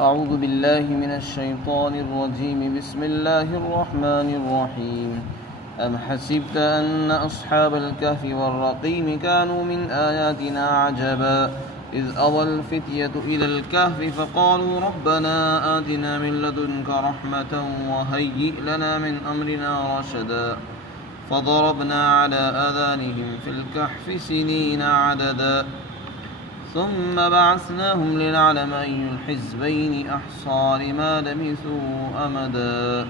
أعوذ بالله من الشيطان الرجيم. بسم الله الرحمن الرحيم. أم حسبت أن أصحاب الكهف والرقيم كانوا من آياتنا عجبا إذ أوى الفتية إلى الكهف فقالوا ربنا آتنا من لدنك رحمة وهيئ لنا من أمرنا رشدا فضربنا على آذانهم في الكهف سنين عددا ثم بعثناهم لنعلم أي الحزبين أحصى لما لبثوا أمدا.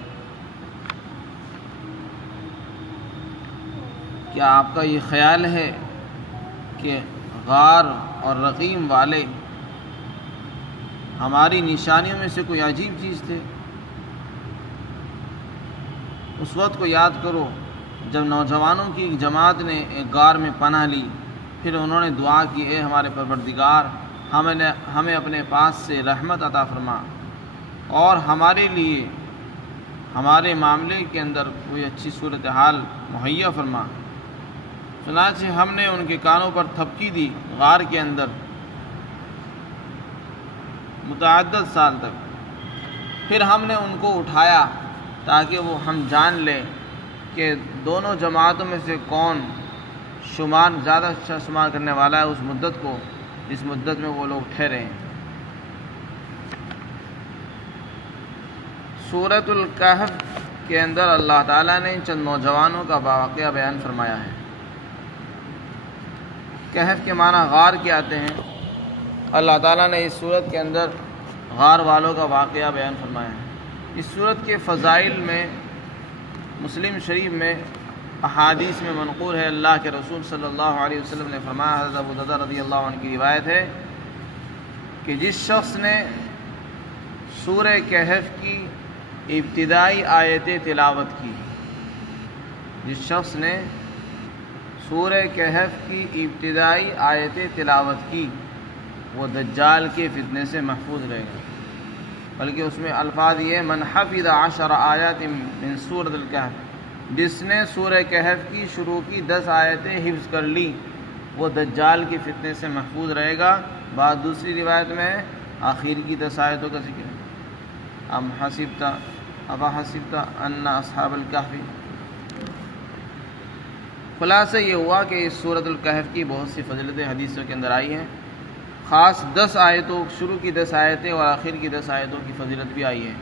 کیا آپ کا یہ خیال ہے کہ غار اور رقیم والے ہماری نشانیوں میں سے کوئی عجیب چیز تھے؟ اس وقت کو یاد کرو جب نوجوانوں کی ایک جماعت نے ایک غار میں پناہ لی، پھر انہوں نے دعا کی، اے ہمارے پروردگار ہمیں اپنے پاس سے رحمت عطا فرما اور ہمارے لیے ہمارے معاملے کے اندر کوئی اچھی صورتحال مہیا فرما. چنانچہ ہم نے ان کے کانوں پر تھپکی دی غار کے اندر متعدد سال تک. پھر ہم نے ان کو اٹھایا تاکہ وہ ہم جان لیں کہ دونوں جماعتوں میں سے کون زیادہ اچھا شمار کرنے والا ہے اس مدت میں وہ لوگ ٹھہرے ہیں. سورۃ الکہف کے اندر اللہ تعالیٰ نے چند نوجوانوں کا واقعہ بیان فرمایا ہے. کہف کے معنی غار کے آتے ہیں. اللہ تعالیٰ نے اس سورت کے اندر غار والوں کا واقعہ بیان فرمایا ہے. اس سورت کے فضائل میں مسلم شریف میں احادیث میں منقول ہے، اللہ کے رسول صلی اللہ علیہ وسلم نے فرمایا، حضرت ابو درداء رضی اللہ عنہ کی روایت ہے کہ جس شخص نے سورہ کہف کی ابتدائی آیتیں تلاوت کی، جس شخص نے سورہ کہف کی ابتدائی آیتیں تلاوت کی، وہ دجال کے فتنے سے محفوظ رہے گا. بلکہ اس میں الفاظ یہ من حفظ 10 آیات من سورۃ الکہف، جس نے سورہ کہف کی شروع کی 10 آیتیں حفظ کر لی وہ دجال کے فتنے سے محفوظ رہے گا. بعد دوسری روایت میں ہے آخر کی 10 آیتوں کا ذکر ہے. ابا حسبت ان اصحاب الکہف. خلاصہ یہ ہوا کہ اس سورۃ الکہف کی بہت سی فضیلتیں حدیثوں کے اندر آئی ہیں. خاص 10 آیتوں، شروع کی 10 آیتیں اور آخر کی 10 آیتوں کی فضیلت بھی آئی ہے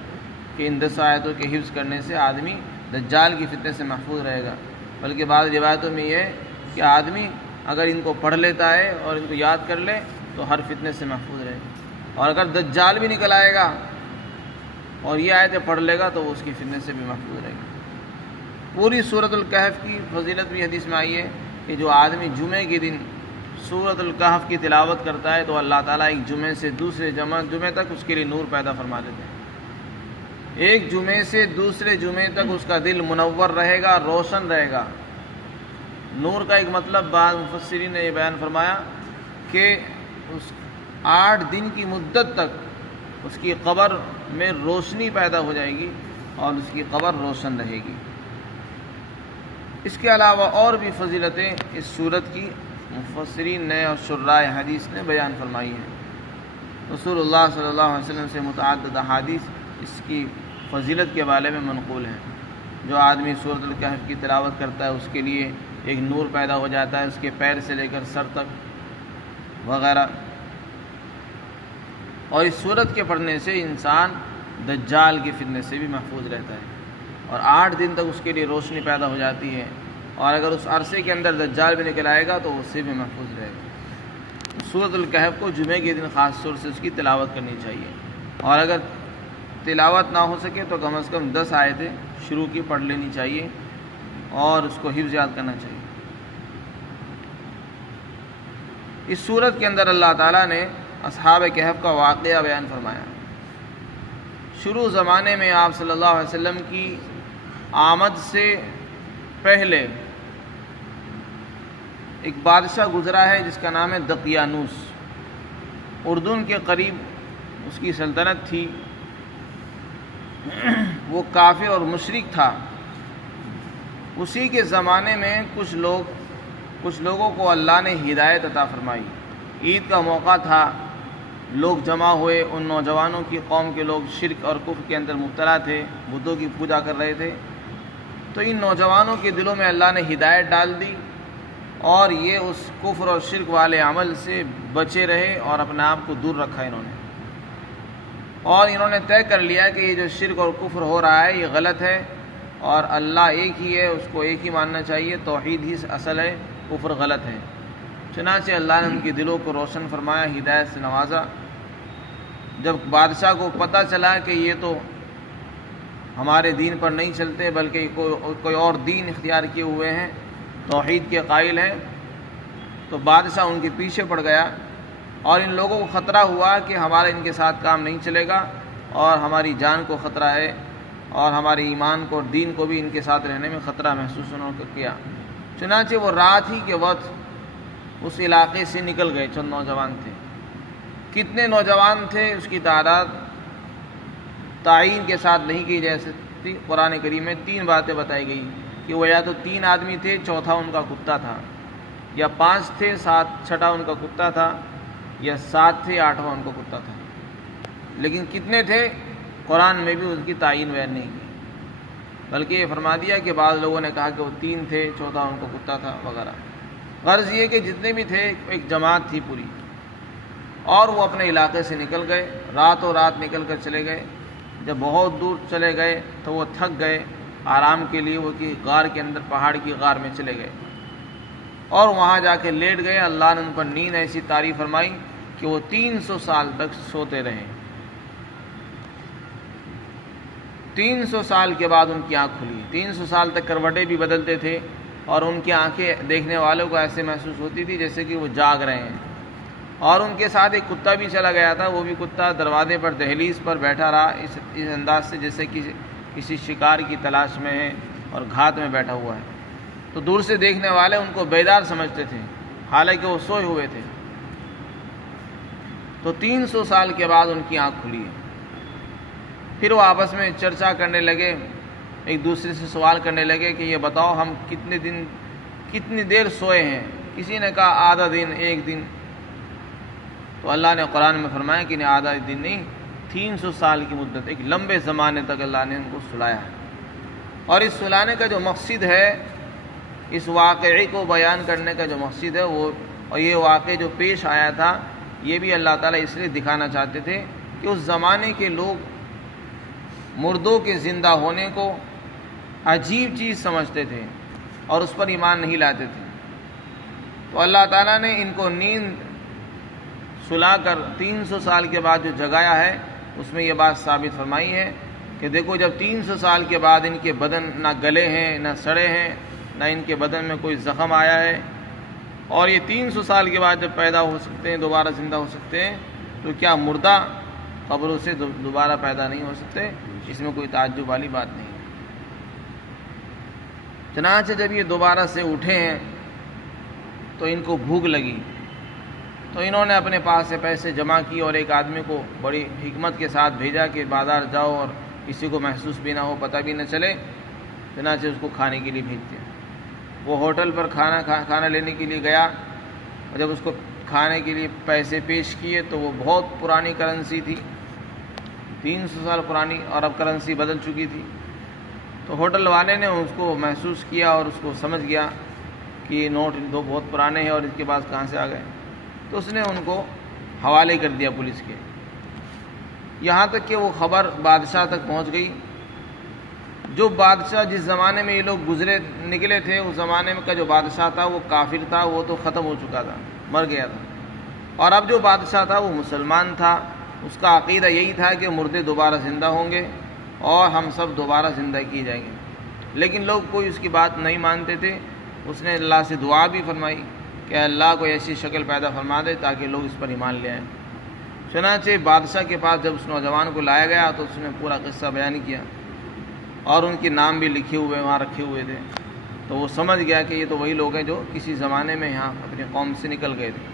کہ ان 10 آیتوں کے حفظ کرنے سے آدمی دجال کی فتنے سے محفوظ رہے گا. بلکہ بعض روایتوں میں یہ کہ آدمی اگر ان کو پڑھ لیتا ہے اور ان کو یاد کر لے تو ہر فتنے سے محفوظ رہے گا، اور اگر دجال بھی نکل آئے گا اور یہ آیتیں پڑھ لے گا تو وہ اس کی فتنے سے بھی محفوظ رہے گا. پوری سورۃ الکہف کی فضیلت بھی حدیث میں آئی ہے کہ جو آدمی جمعے کے دن سورۃ الکہف کی تلاوت کرتا ہے تو اللہ تعالیٰ ایک جمعے سے دوسرے جمعے تک اس کے لیے نور پیدا فرما دیتے ہیں. ایک جمعے سے دوسرے جمعے تک اس کا دل منور رہے گا، روشن رہے گا. نور کا ایک مطلب بعض مفسرین نے یہ بیان فرمایا کہ اس 8 دن کی مدت تک اس کی قبر میں روشنی پیدا ہو جائے گی اور اس کی قبر روشن رہے گی. اس کے علاوہ اور بھی فضیلتیں اس سورت کی مفسرین نے اور شراح حدیث نے بیان فرمائی ہیں. رسول اللہ صلی اللہ علیہ وسلم سے متعدد احادیث اس کی فضیلت کے بارے میں منقول ہیں. جو آدمی سورۃ الکہف کی تلاوت کرتا ہے اس کے لیے ایک نور پیدا ہو جاتا ہے، اس کے پیر سے لے کر سر تک وغیرہ. اور اس سورت کے پڑھنے سے انسان دجال کے فتنے سے بھی محفوظ رہتا ہے اور 8 دن تک اس کے لیے روشنی پیدا ہو جاتی ہے. اور اگر اس عرصے کے اندر دجال بھی نکل آئے گا تو اس سے بھی محفوظ رہے گا. سورۃ الکہف کو جمعے کے دن خاص طور سے اس کی تلاوت کرنی چاہیے، اور اگر تلاوت نہ ہو سکے تو کم از کم 10 آیتیں شروع کی پڑھ لینی چاہیے اور اس کو حفظ یاد کرنا چاہیے. اس سورت کے اندر اللہ تعالیٰ نے اصحاب کہف کا واقعہ بیان فرمایا. شروع زمانے میں آپ صلی اللہ علیہ وسلم کی آمد سے پہلے ایک بادشاہ گزرا ہے جس کا نام ہے دقیانوس. اردن کے قریب اس کی سلطنت تھی. وہ کافر اور مشرک تھا. اسی کے زمانے میں کچھ لوگوں کو اللہ نے ہدایت عطا فرمائی. عید کا موقع تھا لوگ جمع ہوئے، ان نوجوانوں کی قوم کے لوگ شرک اور کفر کے اندر مبتلا تھے، بتوں کی پوجا کر رہے تھے، تو ان نوجوانوں کے دلوں میں اللہ نے ہدایت ڈال دی اور یہ اس کفر اور شرک والے عمل سے بچے رہے اور اپنے آپ کو دور رکھا انہوں نے، اور انہوں نے طے کر لیا کہ یہ جو شرک اور کفر ہو رہا ہے یہ غلط ہے اور اللہ ایک ہی ہے، اس کو ایک ہی ماننا چاہیے، توحید ہی اصل ہے، کفر غلط ہے۔ چنانچہ اللہ نے ان کے دلوں کو روشن فرمایا، ہدایت سے نوازا۔ جب بادشاہ کو پتہ چلا کہ یہ تو ہمارے دین پر نہیں چلتے بلکہ کوئی اور دین اختیار کیے ہوئے ہیں، توحید کے قائل ہیں، تو بادشاہ ان کے پیچھے پڑ گیا اور ان لوگوں کو خطرہ ہوا کہ ہمارا ان کے ساتھ کام نہیں چلے گا اور ہماری جان کو خطرہ ہے اور ہمارے ایمان کو اور دین کو بھی ان کے ساتھ رہنے میں خطرہ محسوس انہوں نے کیا۔ چنانچہ وہ رات ہی کے وقت اس علاقے سے نکل گئے۔ چند نوجوان تھے، کتنے نوجوان تھے اس کی تعداد تعین کے ساتھ نہیں کی جا سکتی۔ قرآن کریم میں 3 باتیں بتائی گئی کہ وہ یا تو 3 آدمی تھے، چوتھا ان کا کتا تھا، یا 5 تھے، 6واں ان کا کتا تھا، یا 7 تھے، 8واں ان کا کتا تھا، لیکن کتنے تھے قرآن میں بھی اس کی تعین بیان نہیں کی، بلکہ یہ فرما دیا کہ بعض لوگوں نے کہا کہ وہ 3 تھے، چوتھا ان کا کتا تھا وغیرہ۔ غرض یہ کہ جتنے بھی تھے ایک جماعت تھی پوری، اور وہ اپنے علاقے سے نکل گئے، راتوں رات نکل کر چلے گئے۔ جب بہت دور چلے گئے تو وہ تھک گئے، آرام کے لیے وہ کہ غار کے اندر، پہاڑ کی غار میں چلے گئے اور وہاں جا کے لیٹ گئے۔ اللہ نے ان پر نیند ایسی طاری فرمائی کہ وہ 300 سال تک سوتے رہے۔ 300 سال کے بعد ان کی آنکھ کھلی۔ 300 سال تک کروٹیں بھی بدلتے تھے اور ان کی آنکھیں دیکھنے والوں کو ایسے محسوس ہوتی تھی جیسے کہ وہ جاگ رہے ہیں، اور ان کے ساتھ ایک کتا بھی چلا گیا تھا۔ وہ بھی کتا دروازے پر، دہلیز پر بیٹھا رہا اس انداز سے جیسے کسی شکار کی تلاش میں ہے اور گھات میں بیٹھا ہوا ہے، تو دور سے دیکھنے والے ان کو بیدار سمجھتے تھے حالانکہ وہ سوئے ہوئے تھے۔ تو 300 سال کے بعد ان کی آنکھ کھلی ہے۔ پھر وہ آپس میں چرچا کرنے لگے، ایک دوسرے سے سوال کرنے لگے کہ یہ بتاؤ ہم کتنی دیر سوئے ہیں؟ کسی نے کہا آدھا دن، 1 دن۔ تو اللہ نے قرآن میں فرمایا کہ نہیں، آدھا دن نہیں، 300 سال کی مدت، ایک لمبے زمانے تک اللہ نے ان کو سلایا ہے۔ اور اس سلانے کا جو مقصد ہے، اس واقعے کو بیان کرنے کا جو مقصد ہے وہ، اور یہ واقعہ جو پیش آیا تھا یہ بھی اللہ تعالیٰ اس لیے دکھانا چاہتے تھے کہ اس زمانے کے لوگ مردوں کے زندہ ہونے کو عجیب چیز سمجھتے تھے اور اس پر ایمان نہیں لاتے تھے۔ تو اللہ تعالیٰ نے ان کو نیند سلا کر 300 سال کے بعد جو جگایا ہے اس میں یہ بات ثابت فرمائی ہے کہ دیکھو جب 300 سال کے بعد ان کے بدن نہ گلے ہیں، نہ سڑے ہیں، نہ ان کے بدن میں کوئی زخم آیا ہے، اور یہ 300 سال کے بعد جب پیدا ہو سکتے ہیں، دوبارہ زندہ ہو سکتے ہیں، تو کیا مردہ قبروں سے دوبارہ پیدا نہیں ہو سکتے؟ اس میں کوئی تعجب والی بات نہیں۔ چنانچہ جب یہ دوبارہ سے اٹھے ہیں تو ان کو بھوک لگی، تو انہوں نے اپنے پاس سے پیسے جمع کیے اور ایک آدمی کو بڑی حکمت کے ساتھ بھیجا کہ بازار جاؤ اور کسی کو محسوس بھی نہ ہو، پتہ بھی نہ چلے، چنانچہ اس کو کھانے کے لیے بھیج دیا۔ وہ ہوٹل پر کھانا لینے کے لیے گیا، اور جب اس کو کھانے کے لیے پیسے پیش کیے تو وہ بہت پرانی کرنسی تھی، 300 سال پرانی، اور اب کرنسی بدل چکی تھی۔ تو ہوٹل والے نے اس کو محسوس کیا اور اس کو سمجھ گیا کہ یہ نوٹ دو بہت پرانے ہیں اور اس کے پاس کہاں سے آ گئے، تو اس نے ان کو حوالے کر دیا پولیس کے، یہاں تک کہ وہ خبر بادشاہ تک پہنچ گئی۔ جو بادشاہ جس زمانے میں یہ لوگ نکلے تھے، اس زمانے میں کا جو بادشاہ تھا وہ کافر تھا، وہ تو ختم ہو چکا تھا، مر گیا تھا، اور اب جو بادشاہ تھا وہ مسلمان تھا۔ اس کا عقیدہ یہی تھا کہ مردے دوبارہ زندہ ہوں گے اور ہم سب دوبارہ زندہ کیے جائیں گے، لیکن لوگ کوئی اس کی بات نہیں مانتے تھے۔ اس نے اللہ سے دعا بھی فرمائی کہ اللہ کو ایسی شکل پیدا فرما دے تاکہ لوگ اس پر ایمان لے آئیں۔ چنانچہ بادشاہ کے پاس جب اس نوجوان کو لایا گیا تو اس نے پورا قصہ بیان کیا اور ان کے نام بھی لکھے ہوئے وہاں رکھے ہوئے تھے، تو وہ سمجھ گیا کہ یہ تو وہی لوگ ہیں جو کسی زمانے میں یہاں اپنی قوم سے نکل گئے تھے۔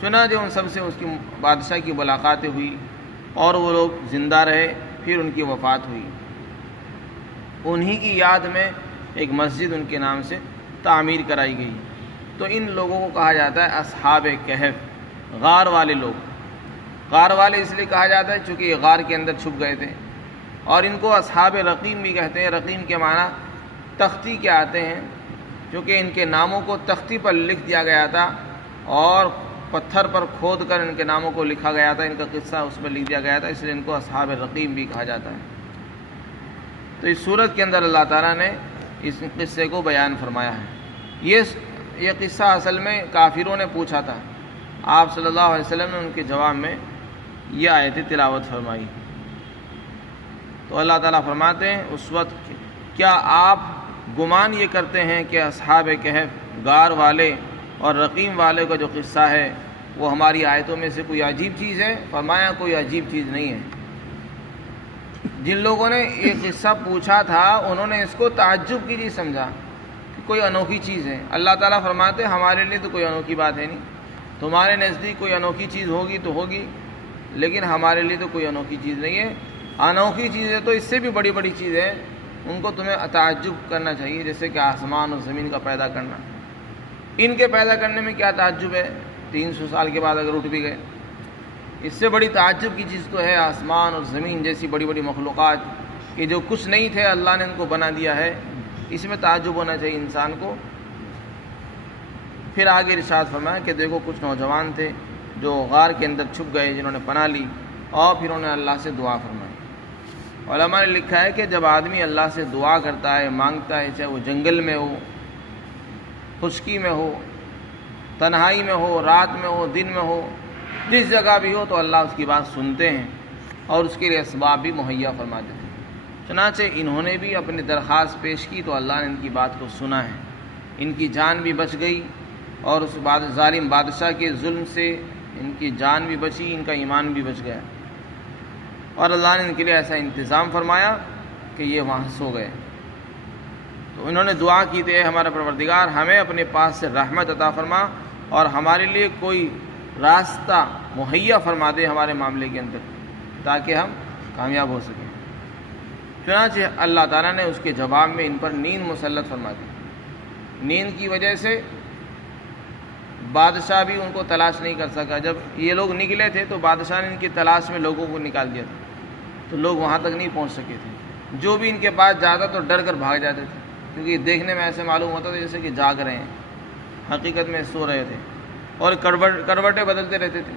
چنانچہ ان سب سے اس کی بادشاہ کی ملاقاتیں ہوئی اور وہ لوگ زندہ رہے، پھر ان کی وفات ہوئی۔ انہی کی یاد میں ایک مسجد ان کے نام سے تعمیر کرائی گئی۔ تو ان لوگوں کو کہا جاتا ہے اصحاب کہف، غار والے لوگ۔ غار والے اس لیے کہا جاتا ہے چونکہ یہ غار کے اندر چھپ گئے تھے، اور ان کو اصحاب رقیم بھی کہتے ہیں۔ رقیم کے معنی تختی کے آتے ہیں، کیونکہ ان کے ناموں کو تختی پر لکھ دیا گیا تھا اور پتھر پر کھود کر ان کے ناموں کو لکھا گیا تھا، ان کا قصہ اس میں لکھ دیا گیا تھا، اس لیے ان کو اصحاب رقیم بھی کہا جاتا ہے۔ تو اس صورت کے اندر اللہ تعالیٰ نے اس قصے کو بیان فرمایا ہے۔ یہ قصہ اصل میں کافروں نے پوچھا تھا، آپ صلی اللہ علیہ وسلم نے ان کے جواب میں یہ آیت تلاوت فرمائی۔ تو اللہ تعالیٰ فرماتے ہیں اس وقت کیا آپ گمان یہ کرتے ہیں کہ اصحاب کہف، غار والے اور رقیم والے کا جو قصہ ہے وہ ہماری آیتوں میں سے کوئی عجیب چیز ہے؟ فرمایا کوئی عجیب چیز نہیں ہے۔ جن لوگوں نے یہ قصہ پوچھا تھا انہوں نے اس کو تعجب کی چیز سمجھا کہ کوئی انوکھی چیز ہے۔ اللہ تعالیٰ فرماتے ہیں ہمارے لیے تو کوئی انوکھی بات ہے نہیں، تمہارے نزدیک کوئی انوکھی چیز ہوگی تو ہوگی، لیکن ہمارے لیے تو کوئی انوکھی چیز نہیں ہے۔ انوکھی چیز ہے تو اس سے بھی بڑی بڑی چیز ہے، ان کو تمہیں تعجب کرنا چاہیے، جیسے کہ آسمان اور زمین کا پیدا کرنا۔ ان کے پیدا کرنے میں کیا تعجب ہے؟ 300 سال کے بعد اگر اٹھ بھی گئے، اس سے بڑی تعجب کی چیز تو ہے آسمان اور زمین جیسی بڑی بڑی مخلوقات کہ جو کچھ نہیں تھے اللہ نے ان کو بنا دیا ہے، اس میں تعجب ہونا چاہیے انسان کو۔ پھر آگے ارشاد فرمایا کہ دیکھو کچھ نوجوان تھے جو غار کے اندر چھپ گئے، جنہوں نے پناہ لی اور پھر انہوں نے اللہ سے دعا فرمائی۔ علماء نے لکھا ہے کہ جب آدمی اللہ سے دعا کرتا ہے، مانگتا ہے، چاہے وہ جنگل میں ہو، خشکی میں ہو، تنہائی میں ہو، رات میں ہو، دن میں ہو، جس جگہ بھی ہو، تو اللہ اس کی بات سنتے ہیں اور اس کے لیے اسباب بھی مہیا فرما دیتے ہیں۔ چنانچہ انہوں نے بھی اپنی درخواست پیش کی تو اللہ نے ان کی بات کو سنا ہے، ان کی جان بھی بچ گئی اور اس ظالم بادشاہ کے ظلم سے ان کی جان بھی بچی، ان کا ایمان بھی بچ گیا، اور اللہ نے ان کے لیے ایسا انتظام فرمایا کہ یہ وہاں سو گئے۔ تو انہوں نے دعا کی تھی، اے ہمارا پروردگار ہمیں اپنے پاس سے رحمت عطا فرما اور ہمارے لیے کوئی راستہ مہیا فرما دے ہمارے معاملے کے اندر تاکہ ہم کامیاب ہو سکیں۔ چنانچہ اللہ تعالیٰ نے اس کے جواب میں ان پر نیند مسلط فرما دی۔ نیند کی وجہ سے بادشاہ بھی ان کو تلاش نہیں کر سکا۔ جب یہ لوگ نکلے تھے تو بادشاہ نے ان کی تلاش میں لوگوں کو نکال دیا تھا، تو لوگ وہاں تک نہیں پہنچ سکے تھے۔ جو بھی ان کے پاس جاتا تو ڈر کر بھاگ جاتے تھے، کیونکہ دیکھنے میں ایسے معلوم ہوتا تھا جیسے کہ جاگ رہے ہیں، حقیقت میں سو رہے تھے، اور کروٹیں بدلتے رہتے تھے،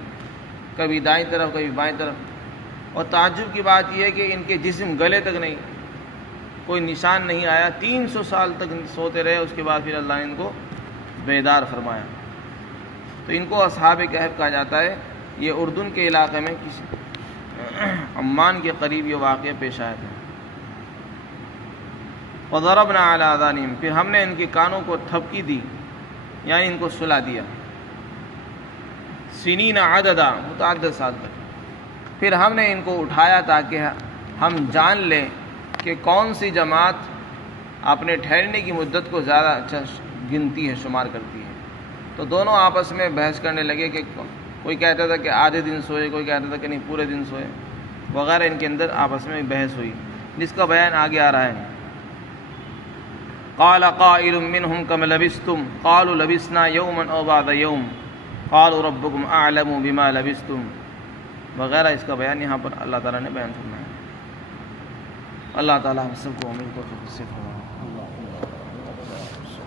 کبھی دائیں طرف کبھی بائیں طرف۔ اور تعجب کی بات یہ ہے کہ ان کے جسم گلے تک نہیں، کوئی نشان نہیں آیا، 300 سال تک سوتے رہے، اس کے بعد پھر اللہ نے ان کو بیدار فرمایا۔ تو ان کو اصحاب کہف کہا جاتا ہے۔ یہ اردن کے علاقے میں کسی عمان کے قریب یہ واقعہ پیش آیا تھا۔ وَضَرَبْنَا عَلَىٰ آذَانِهِمْ، پھر ہم نے ان کے کانوں کو تھپکی دی، یعنی ان کو سلا دیا، سنین عددا، متعدد سال تک۔ پھر ہم نے ان کو اٹھایا تاکہ ہم جان لیں کہ کون سی جماعت اپنے ٹھہرنے کی مدت کو زیادہ اچھا گنتی ہے، شمار کرتی ہے۔ تو دونوں آپس میں بحث کرنے لگے کہ کوئی کہتا تھا کہ آدھے دن سوئے، کوئی کہتا تھا کہ نہیں پورے دن سوئے وغیرہ، ان کے اندر آپس میں بحث ہوئی، جس کا بیان آگے آ رہا ہے۔ قال قائل منهم كم لبثتم قالوا لبثنا يوما او بعض يوم قالوا ربكم اعلم بما لبثتم وغیرہ، اس کا بیان یہاں پر اللہ تعالیٰ نے بیان فرمایا۔ اللہ تعالیٰ ہم سب کو عمل کو خود سے فرمائے۔